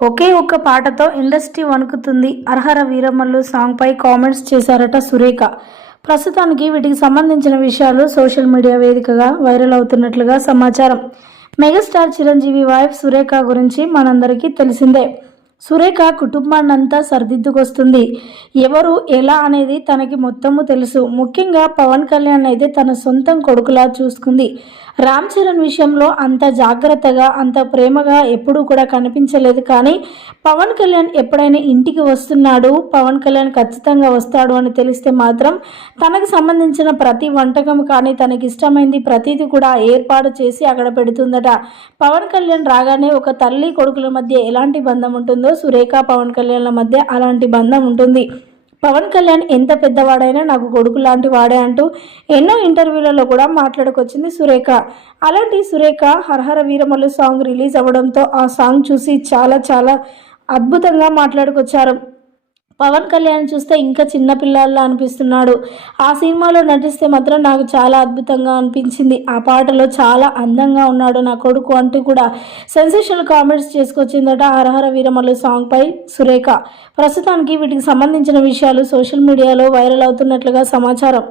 ఒకే ఒక్క పాటతో ఇండస్ట్రీ వణుకుతుంది. హరహర వీరమల్లు సాంగ్ పై కామెంట్స్ చేశారట సురేఖ. ప్రస్తుతానికి వీటికి సంబంధించిన విషయాలు సోషల్ మీడియా వేదికగా వైరల్ అవుతున్నట్లుగా సమాచారం. మెగాస్టార్ చిరంజీవి వైఫ్ సురేఖ గురించి మనందరికీ తెలిసిందే. సురేఖ కుటుంబాన్నంతా సరిదిద్దుకొస్తుంది. ఎవరు ఎలా అనేది తనకి మొత్తము తెలుసు. ముఖ్యంగా పవన్ కళ్యాణ్ అయితే తన సొంతం కొడుకులా చూసుకుంది. రామ్ చరణ్ విషయంలో అంత జాగ్రత్తగా అంత ప్రేమగా ఎప్పుడూ కూడా కనిపించలేదు. కానీ పవన్ కళ్యాణ్ ఎప్పుడైనా ఇంటికి వస్తున్నాడు, పవన్ కళ్యాణ్ ఖచ్చితంగా వస్తాడు అని తెలిస్తే మాత్రం తనకు సంబంధించిన ప్రతి వంటకం కానీ తనకి ఇష్టమైంది ప్రతిదీ కూడా ఏర్పాటు చేసి అక్కడ పెడుతుందట. పవన్ కళ్యాణ్ రాగానే ఒక తల్లి కొడుకుల మధ్య ఎలాంటి బంధం ఉంటుందో సురేఖ పవన్ కళ్యాణ్ల మధ్య అలాంటి బంధం ఉంటుంది. పవన్ కళ్యాణ్ ఎంత పెద్దవాడైనా నాకు కొడుకు లాంటి వాడే అంటూ ఎన్నో ఇంటర్వ్యూలలో కూడా మాట్లాడుకొచ్చింది సురేఖ. అలాంటి సురేఖ హరహర వీరమల్లు సాంగ్ రిలీజ్ అవ్వడంతో ఆ సాంగ్ చూసి చాలా అద్భుతంగా మాట్లాడుకొచ్చారు. పవన్ కళ్యాణ్ చూస్తే ఇంకా చిన్నపిల్లల్లా అనిపిస్తున్నాడు. ఆ సినిమాలో నటిస్తే మాత్రం నాకు చాలా అద్భుతంగా అనిపించింది. ఆ పాటలో చాలా అందంగా ఉన్నాడు నా కొడుకు అంటూ కూడా సెన్సేషనల్ కామెంట్స్ చేసుకొచ్చిందట హరహర వీరమల్లు సాంగ్ పై సురేఖ. ప్రస్తుతానికి వీటికి సంబంధించిన విషయాలు సోషల్ మీడియాలో వైరల్ అవుతున్నట్లుగా సమాచారం.